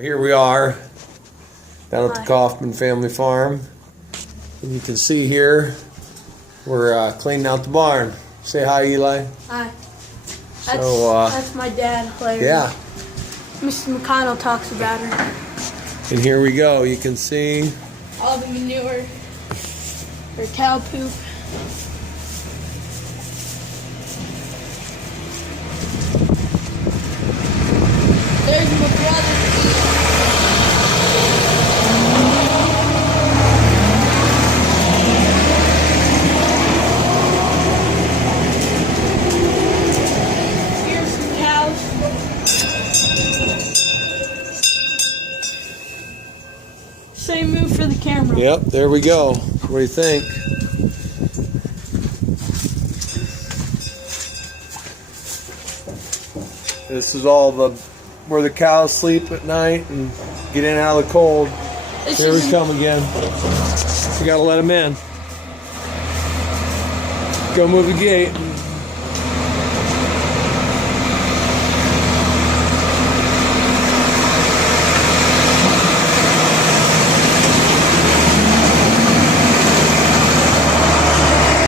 Here we are down at the Kaufman family farm. And you can see here we're cleaning out the barn. Say hi, Eli. Hi. That's my dad, Larry. Yeah. Mrs. McConnell talks about her. And here we go. You can see All the manure, or cow poop. There's my brother. Here's some cows. Same move for the camera. Yep, there we go. What do you think? This is all where the cows sleep at night and get in and out of the cold. Here we come again. You gotta let them in. Go move the gate.